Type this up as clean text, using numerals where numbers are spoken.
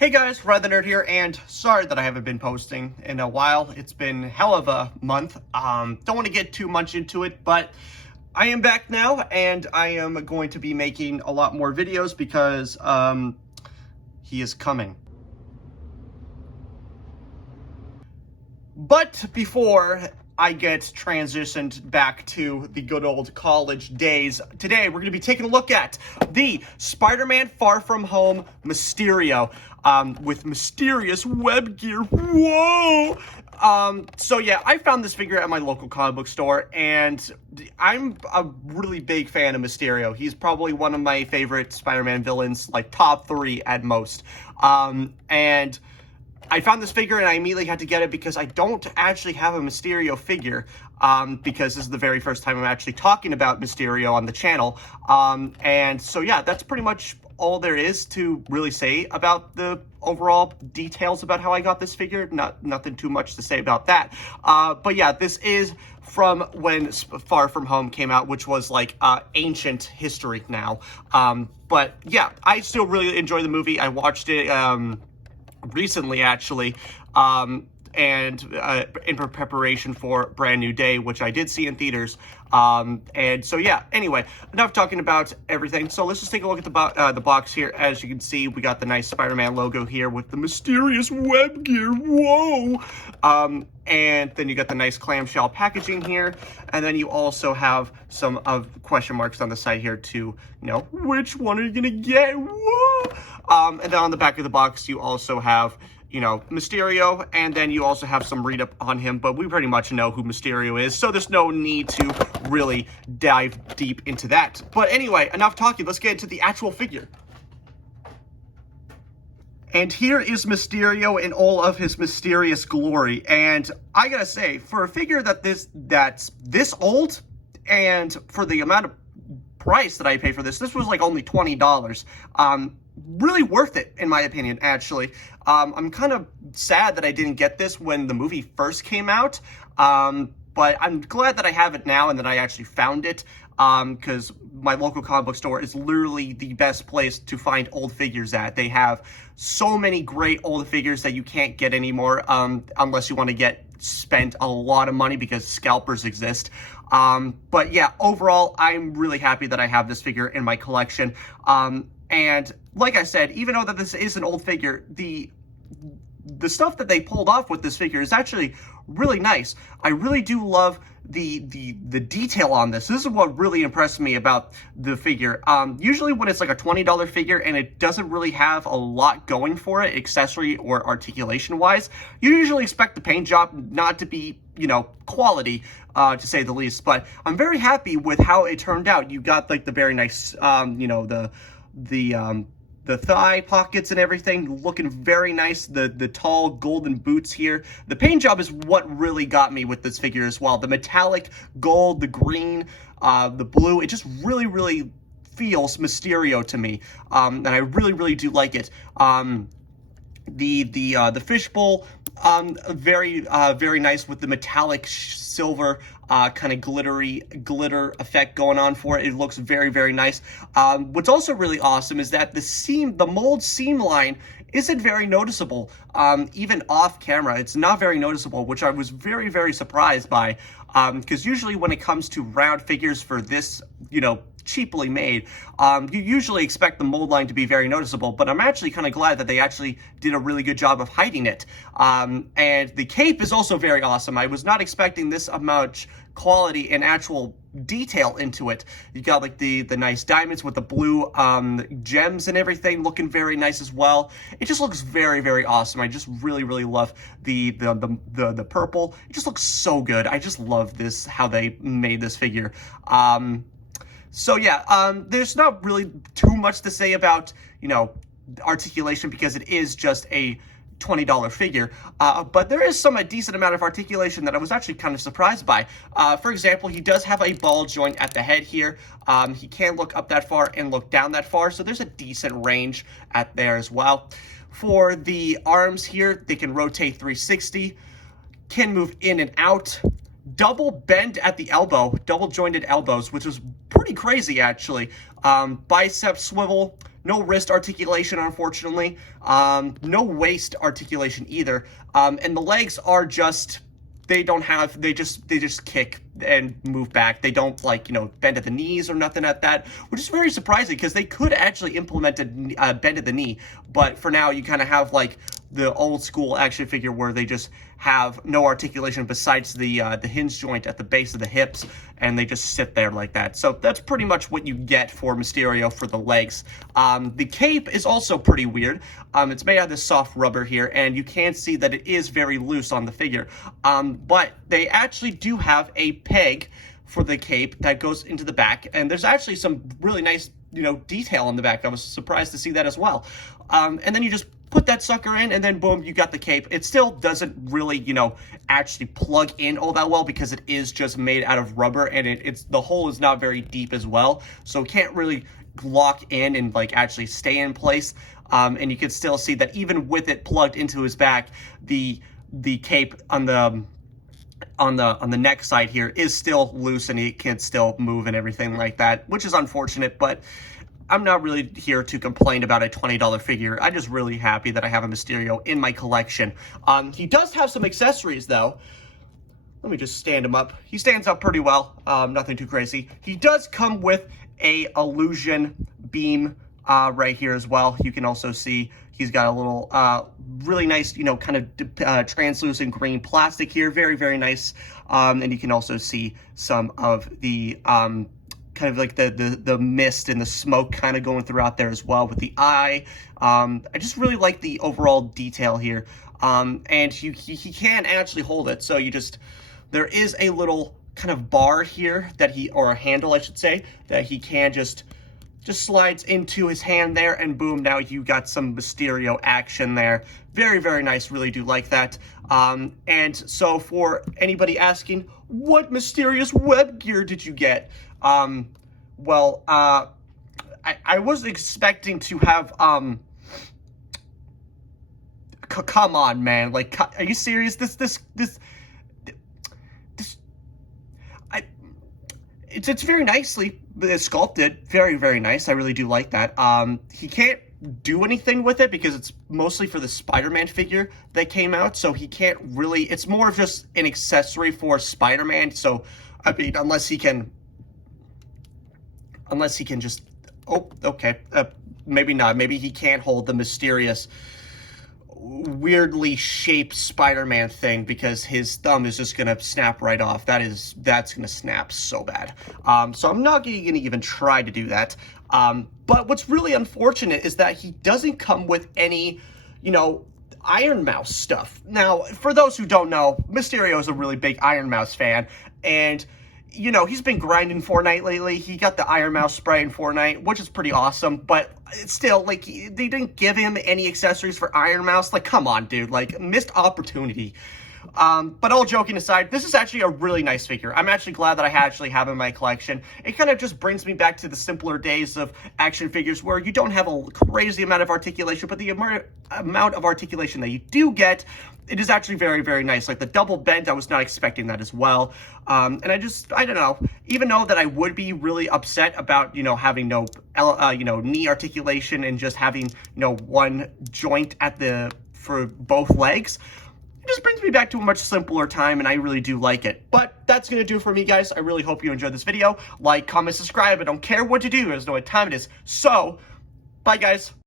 Hey guys, Ryan the Nerd here, and sorry that I haven't been posting in a while. It's been hell of a month. Don't want to get too much into it, but I am back now, and I am going to be making a lot more videos because he is coming. But before I get transitioned back to the good old college days, today we're going to be taking a look at the Spider-Man Far From Home Mysterio with mysterious web gear. Whoa! So yeah, I found this figure at my local comic book store, and I'm a really big fan of Mysterio. He's probably one of my favorite Spider-Man villains, like top 3 at most. And I found this figure and I immediately had to get it because I don't actually have a Mysterio figure, because this is the very first time I'm actually talking about Mysterio on the channel. And so yeah, that's pretty much all there is to really say about the overall details about how I got this figure. Nothing too much to say about that. But yeah, this is from when Far From Home came out, which was like ancient history now. But yeah, I still really enjoy the movie. I watched it recently, actually, and in preparation for Brand New Day, which I did see in theaters. And so yeah, anyway, enough talking about everything. So let's just take a look at the box here. As you can see, we got the nice Spider-Man logo here with the mysterious web gear. Whoa! And then you got the nice clamshell packaging here, and then you also have some of question marks on the side here to, you know, which one are you gonna get? Whoa! And then on the back of the box, you also have, you know, Mysterio, and then you also have some read-up on him, but we pretty much know who Mysterio is, so there's no need to really dive deep into that. But anyway, enough talking, let's get into the actual figure. And here is Mysterio in all of his mysterious glory, and I gotta say, for a figure that's this old, and for the amount of price that I pay for this was like only $20. Really worth it, in my opinion, actually. I'm kind of sad that I didn't get this when the movie first came out, but I'm glad that I have it now and that I actually found it, because my local comic book store is literally the best place to find old figures at. They have so many great old figures that you can't get anymore, unless you want to spend a lot of money because scalpers exist. But yeah, overall, I'm really happy that I have this figure in my collection. And like I said, even though that this is an old figure, the stuff that they pulled off with this figure is actually really nice. I really do love the detail on this. This is what really impressed me about the figure. Usually when it's like a $20 figure and it doesn't really have a lot going for it, accessory or articulation wise, you usually expect the paint job not to be, you know, quality, to say the least. But I'm very happy with how it turned out. You got like the very nice, you know, the thigh pockets and everything looking very nice. The tall golden boots here. The paint job is what really got me with this figure as well. The metallic gold, the green, the blue, it just really feels Mysterio to me. And I really do like it. The fishbowl, very nice with the metallic silver kind of glitter effect going on for it. It looks very nice. What's also really awesome is that the mold seam line isn't very noticeable. Even off camera, it's not very noticeable, which I was very surprised by, because usually when it comes to round figures for this, you know, cheaply made, you usually expect the mold line to be very noticeable, but I'm actually kind of glad that they actually did a really good job of hiding it. And the cape is also very awesome. I was not expecting this much quality and actual detail into it. You got like the nice diamonds with the blue gems and everything looking very nice as well. It just looks very awesome. I just really love the purple. It just looks so good. I just love this, how they made this figure. So yeah, there's not really too much to say about, you know, articulation because it is just a $20 figure, but there is a decent amount of articulation that I was actually kind of surprised by. For example, he does have a ball joint at the head here. He can look up that far and look down that far, so there's a decent range at there as well. For the arms here, they can rotate 360, can move in and out, double bend at the elbow, double jointed elbows, which is pretty crazy actually. Bicep swivel, No wrist articulation, unfortunately. No waist articulation either. And the legs are just, they don't have, they just kick and move back. They don't, like, you know, bend at the knees or nothing at that, which is very surprising because they could actually implement a bend at the knee. But for now, you kind of have like the old school action figure where they just have no articulation besides the hinge joint at the base of the hips, and they just sit there like that. So that's pretty much what you get for Mysterio for the legs. The cape is also pretty weird. It's made out of this soft rubber here, and you can see that it is very loose on the figure. But they actually do have a peg for the cape that goes into the back, and there's actually some really nice, you know, detail on the back. I was surprised to see that as well. And then you just put that sucker in, and then boom, you got the cape. It still doesn't really, you know, actually plug in all that well because it is just made out of rubber, and it's the hole is not very deep as well, so it can't really lock in and like actually stay in place. And you can still see that even with it plugged into his back, the cape on the neck side here is still loose, and it can still move and everything like that, which is unfortunate, but I'm not really here to complain about a $20 figure. I'm just really happy that I have a Mysterio in my collection. He does have some accessories, though. Let me just stand him up. He stands up pretty well. Nothing too crazy. He does come with a illusion beam right here as well. You can also see he's got a little really nice, you know, kind of translucent green plastic here. Very, very nice. And you can also see some of the kind of like the mist and the smoke kind of going throughout there as well with the eye. I just really like the overall detail here. And he can actually hold it. So there is a little kind of bar here that or a handle, I should say, that he can just slides into his hand there, and boom, now you got some Mysterio action there. Very, very nice. Really do like that. And so for anybody asking, what Mysterious web gear did you get? Well, I was expecting to have, come on, man. Like, are you serious? It's very nicely sculpted. Very, very nice. I really do like that. He can't do anything with it because it's mostly for the Spider-Man figure that came out, so he can't really, it's more of just an accessory for Spider-Man. So, I mean, unless he can just, oh, okay, maybe not. Maybe he can't hold the mysterious, weirdly shaped Spider-Man thing because his thumb is just gonna snap right off. That's gonna snap so bad. So I'm not gonna even try to do that. But what's really unfortunate is that he doesn't come with any, you know, Iron Mouse stuff. Now, for those who don't know, Mysterio is a really big Iron Mouse fan, and you know, he's been grinding Fortnite lately. He got the Iron Mouse spray in Fortnite, which is pretty awesome, but it's still, like, they didn't give him any accessories for Iron Mouse. Like, come on, dude. Like, missed opportunity. But all joking aside, this is actually a really nice figure. I'm actually glad that I actually have him in my collection. It kind of just brings me back to the simpler days of action figures where you don't have a crazy amount of articulation, but the amount of articulation that you do get, it is actually very, very nice. Like the double bend, I was not expecting that as well. And I don't know, even though that I would be really upset about, you know, having no, knee articulation and just having, you know, one joint for both legs, it just brings me back to a much simpler time, and I really do like it. But that's going to do it for me, guys. I really hope you enjoyed this video. Like, comment, subscribe. I don't care what to do. There's no what time it is. So, bye, guys.